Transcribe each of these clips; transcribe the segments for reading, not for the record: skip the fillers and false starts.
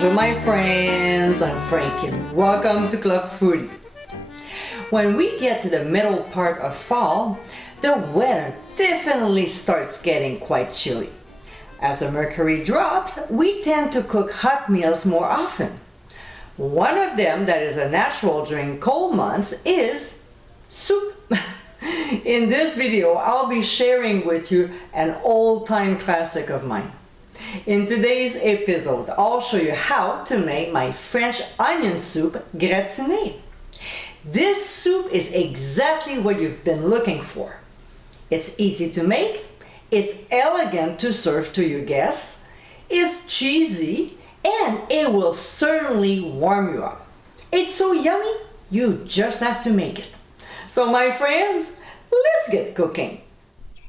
Bonjour my friends, I'm Frankie and welcome to Club Foodie. When we get to the middle part of fall, the weather definitely starts getting quite chilly. As the mercury drops, we tend to cook hot meals more often. One of them that is a natural during cold months is soup. In this video, I'll be sharing with you an old-time classic of mine. In today's episode, I'll show you how to make my French onion soup gratinée. This soup is exactly what you've been looking for. It's easy to make, it's elegant to serve to your guests, it's cheesy, and it will certainly warm you up. It's so yummy, you just have to make it. So my friends, let's get cooking.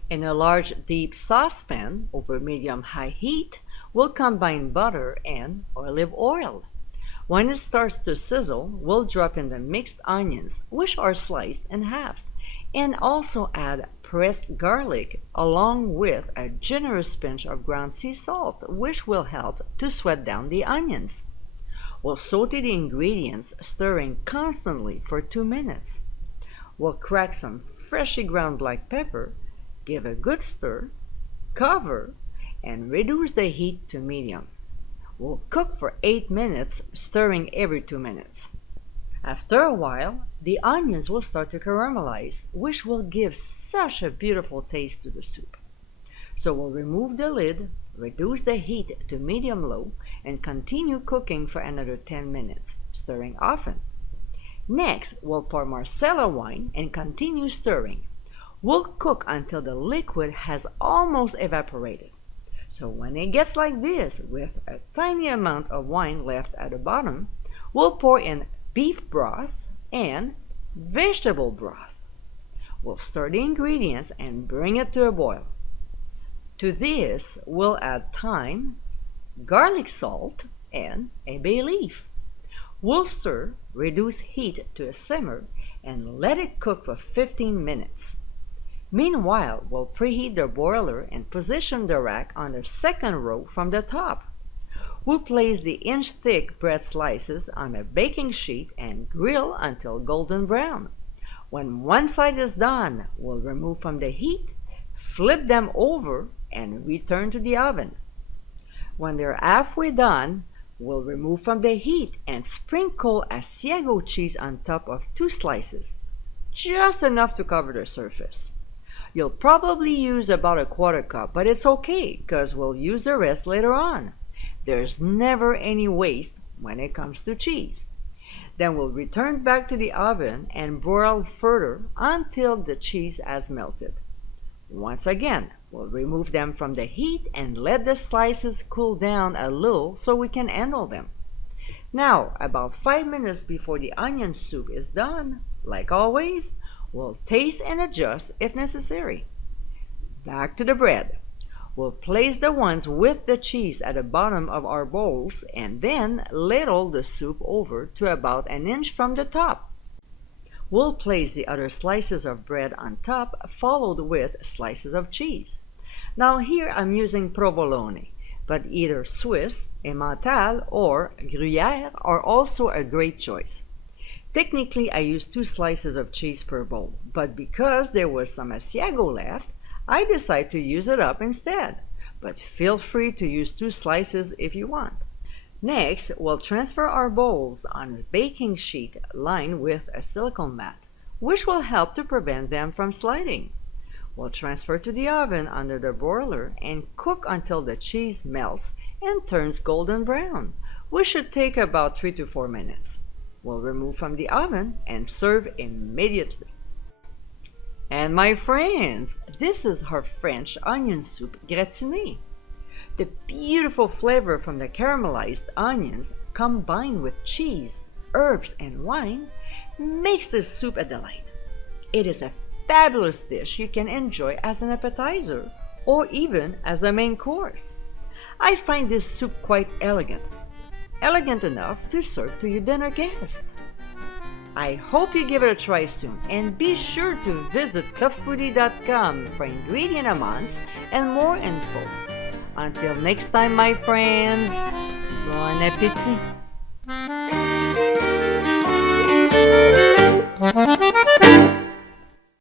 In a large deep saucepan over medium-high heat, we'll combine butter and olive oil. When it starts to sizzle, we'll drop in the mixed onions, which are sliced in half, and also add pressed garlic along with a generous pinch of ground sea salt, which will help to sweat down the onions. We'll saute the ingredients, stirring constantly for 2 minutes. We'll crack some freshly ground black pepper, give a good stir, cover, and reduce the heat to medium. We'll cook for 8 minutes, stirring every 2 minutes. After a while, the onions will start to caramelize, which will give such a beautiful taste to the soup. So we'll remove the lid, reduce the heat to medium-low, and continue cooking for another 10 minutes, stirring often. Next, we'll pour Marsala wine and continue stirring. We'll cook until the liquid has almost evaporated. So when it gets like this, with a tiny amount of wine left at the bottom, we'll pour in beef broth and vegetable broth. We'll stir the ingredients and bring it to a boil. To this, we'll add thyme, garlic salt, and a bay leaf. We'll stir, reduce heat to a simmer, and let it cook for 15 minutes. Meanwhile, we'll preheat the broiler and position the rack on the second row from the top. We'll place the inch-thick bread slices on a baking sheet and grill until golden brown. When one side is done, we'll remove from the heat, flip them over, and return to the oven. When they're halfway done, we'll remove from the heat and sprinkle Asiago cheese on top of 2 slices, just enough to cover the surface. You'll probably use about a 1/4 cup, but it's okay because we'll use the rest later on. There's never any waste when it comes to cheese. Then we'll return back to the oven and broil further until the cheese has melted. Once again, we'll remove them from the heat and let the slices cool down a little so we can handle them. Now, about 5 minutes before the onion soup is done, like always, we'll taste and adjust if necessary. Back to the bread. We'll place the ones with the cheese at the bottom of our bowls and then ladle the soup over to about 1 inch from the top. We'll place the other slices of bread on top, followed with slices of cheese. Now here I'm using provolone, but either Swiss, Emmental, or Gruyère are also a great choice. Technically, I used 2 slices of cheese per bowl, but because there was some Asiago left, I decided to use it up instead. But feel free to use 2 slices if you want. Next, we'll transfer our bowls on a baking sheet lined with a silicone mat, which will help to prevent them from sliding. We'll transfer to the oven under the broiler and cook until the cheese melts and turns golden brown, which should take about 3 to 4 minutes. We'll remove from the oven and serve immediately. And my friends, this is our French onion soup gratinée. The beautiful flavor from the caramelized onions combined with cheese, herbs, and wine makes this soup a delight. It is a fabulous dish you can enjoy as an appetizer or even as a main course. I find this soup quite elegant enough to serve to your dinner guests. I hope you give it a try soon, and be sure to visit clubfoodie.com for ingredient amounts and more info. Until next time, my friends. Bon appétit!